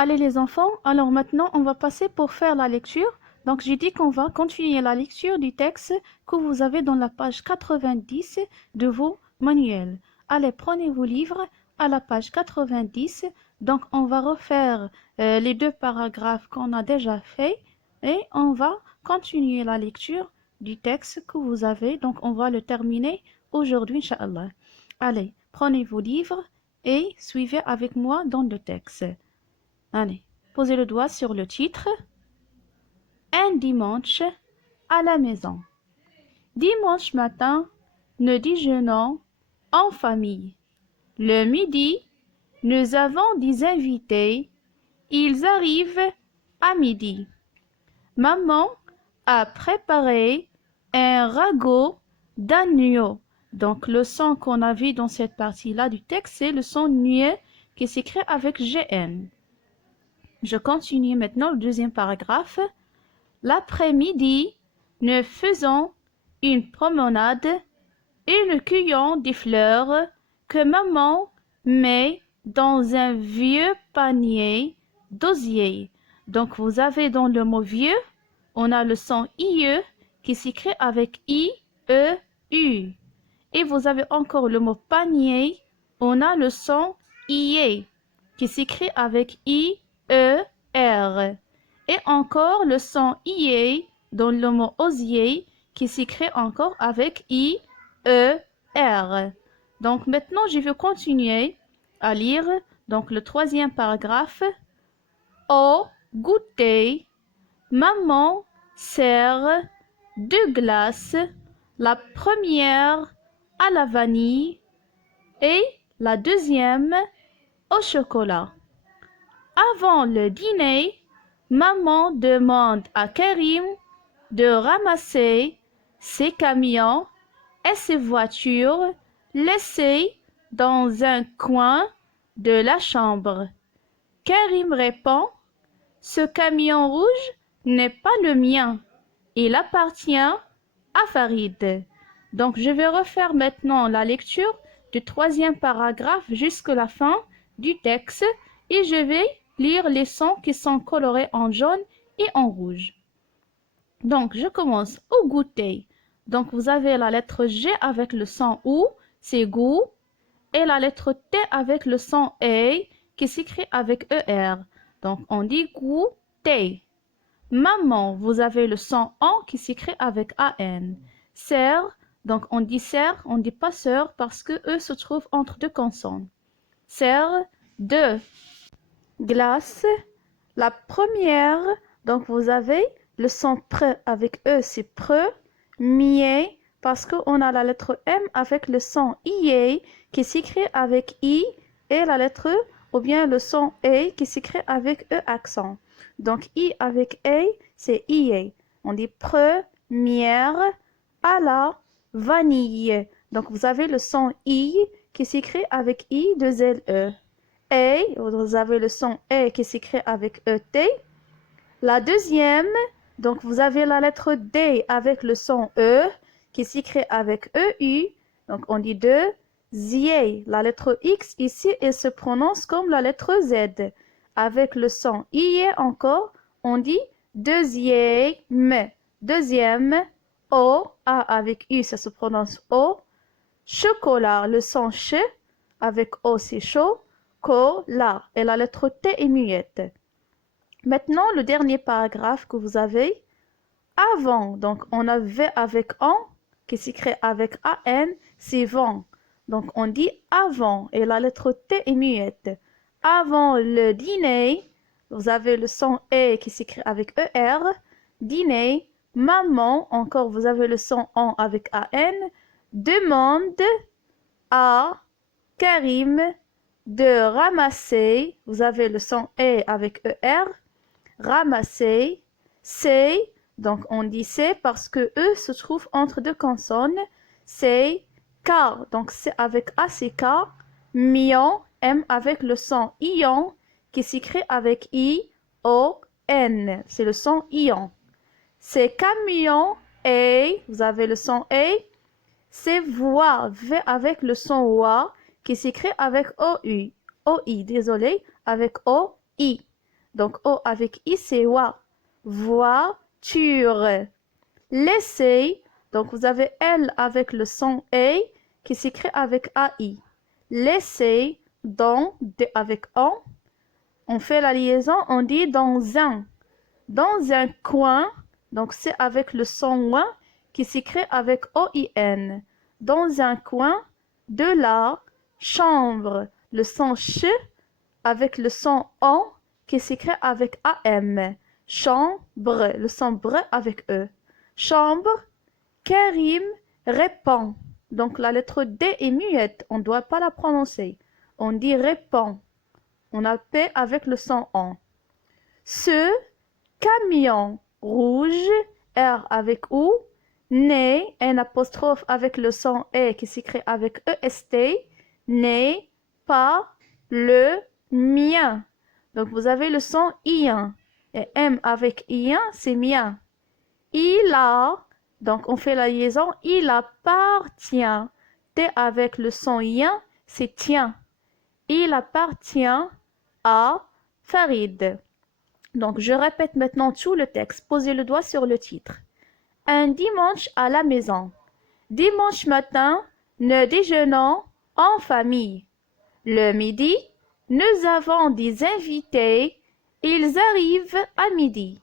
Allez les enfants, alors maintenant on va passer pour faire la lecture. Donc j'ai dit qu'on va continuer la lecture du texte que vous avez dans la page 90 de vos manuels. Allez, prenez vos livres à la page 90. Donc on va refaire les deux paragraphes qu'on a déjà fait et on va continuer la lecture du texte que vous avez. Donc on va le terminer aujourd'hui, Inch'Allah. Allez, prenez vos livres et suivez avec moi dans le texte. Allez, posez le doigt sur le titre. Un dimanche à la maison. Dimanche matin, nous déjeunons en famille. Le midi, nous avons des invités. Ils arrivent à midi. Maman a préparé un ragoût d'agneau. Donc, le son qu'on a vu dans cette partie-là du texte, c'est le son nué qui s'écrit avec GN. Je continue maintenant le deuxième paragraphe. L'après-midi, nous faisons une promenade et nous cueillons des fleurs que maman met dans un vieux panier d'osier. Donc, vous avez dans le mot vieux, on a le son IE qui s'écrit avec I-E-U. Et vous avez encore le mot panier, on a le son IE qui s'écrit avec I-E-R. Et encore le son IE dans le mot osier qui s'écrit encore avec I-E-R. Donc maintenant, je vais continuer à lire donc le troisième paragraphe. Au goûter, maman sert deux glaces, la première à la vanille et la deuxième au chocolat. Avant le dîner, maman demande à Karim de ramasser ses camions et ses voitures laissées dans un coin de la chambre. Karim répond: ce camion rouge n'est pas le mien, il appartient à Farid. Donc je vais refaire maintenant la lecture du troisième paragraphe jusqu'à la fin du texte et je vais lire les sons qui sont colorés en jaune et en rouge. Donc je commence au goûter. Donc vous avez la lettre G avec le son OU, c'est goût, et la lettre T avec le son E qui s'écrit avec ER. Donc on dit goûter. Maman, vous avez le son AN qui s'écrit avec AN. Sœur, donc on dit sœur, on dit pas sœur parce que eux se trouvent entre deux consonnes. Sœur, deux. Glace, la première, donc vous avez le son pre avec E, c'est pre. Mier, parce qu'on a la lettre M avec le son IE qui s'écrit avec I et la lettre E, ou bien le son E qui s'écrit avec E accent. Donc I avec E, c'est IE. On dit première à la vanille. Donc vous avez le son I qui s'écrit avec I de L-E. Et, vous avez le son E qui s'écrit avec E-T. La deuxième, donc vous avez la lettre D avec le son E qui s'écrit avec E-U. Donc on dit deuxième. La lettre X ici, elle se prononce comme la lettre Z. Avec le son IE encore, on dit deuxième. Deuxième. O, A avec U, ça se prononce O. Chocolat, le son ch avec O, c'est chaud. Cola, et la lettre T est muette. Maintenant, le dernier paragraphe que vous avez, avant, donc on a V avec AN, qui s'écrit avec AN, c'est vent. Donc on dit avant, et la lettre T est muette. Avant le dîner, vous avez le son E qui s'écrit avec ER. Dîner, maman, encore vous avez le son AN avec AN. Demande à Karim de ramasser, vous avez le son E avec ER, ramasser, c'est, donc on dit c'est parce que E se trouve entre deux consonnes, c'est car, donc c'est avec A c'est K, mion, M avec le son ion qui s'écrit avec I-O-N, c'est le son ion. C'est camion et, vous avez le son E, c'est voix, V avec le son wa qui s'écrit avec OU, OI, désolé, avec OI. Donc O avec I, c'est wa. Voiture. Laissez. Donc vous avez L avec le son A qui s'écrit avec AI. Laissez. Dans, avec on. On fait la liaison, on dit dans un. Dans un coin. Donc c'est avec le son ouin qui s'écrit avec O-I-N. Dans un coin de la chambre. Le son ch avec le son on qui s'écrit avec A-M. Chambre, le son bre avec E. Chambre, Karim répond. Donc la lettre D est muette, on ne doit pas la prononcer. On dit répond. On a P avec le son on. Ce camion rouge, R avec OU, n'est un apostrophe avec le son E qui s'écrit avec EST, n'est pas le mien. Donc vous avez le son I1 et M avec I1 c'est mien. Il a, donc on fait la liaison, il appartient. T avec le son I1 c'est tien. Il appartient à Farid. Donc je répète maintenant tout le texte. Posez le doigt sur le titre. Un dimanche à la maison. Dimanche matin, nous déjeunons en famille. Le midi, nous avons des invités. Ils arrivent à midi.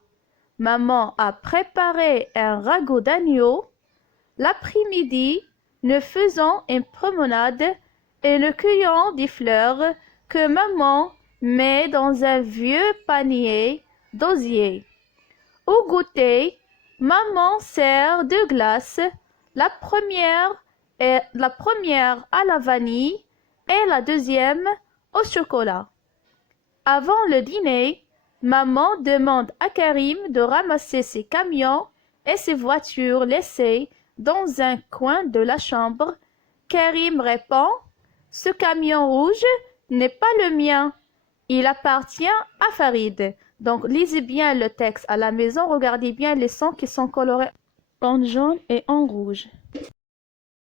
Maman a préparé un ragoût d'agneau. L'après-midi, nous faisons une promenade et nous cueillons des fleurs que maman met dans un vieux panier d'osier. Au goûter, maman sert deux glaces. La première à la vanille et la deuxième au chocolat. Avant le dîner, maman demande à Karim de ramasser ses camions et ses voitures laissées dans un coin de la chambre. Karim répond, « Ce camion rouge n'est pas le mien. Il appartient à Farid. » Donc, lisez bien le texte à la maison. Regardez bien les sons qui sont colorés en jaune et en rouge.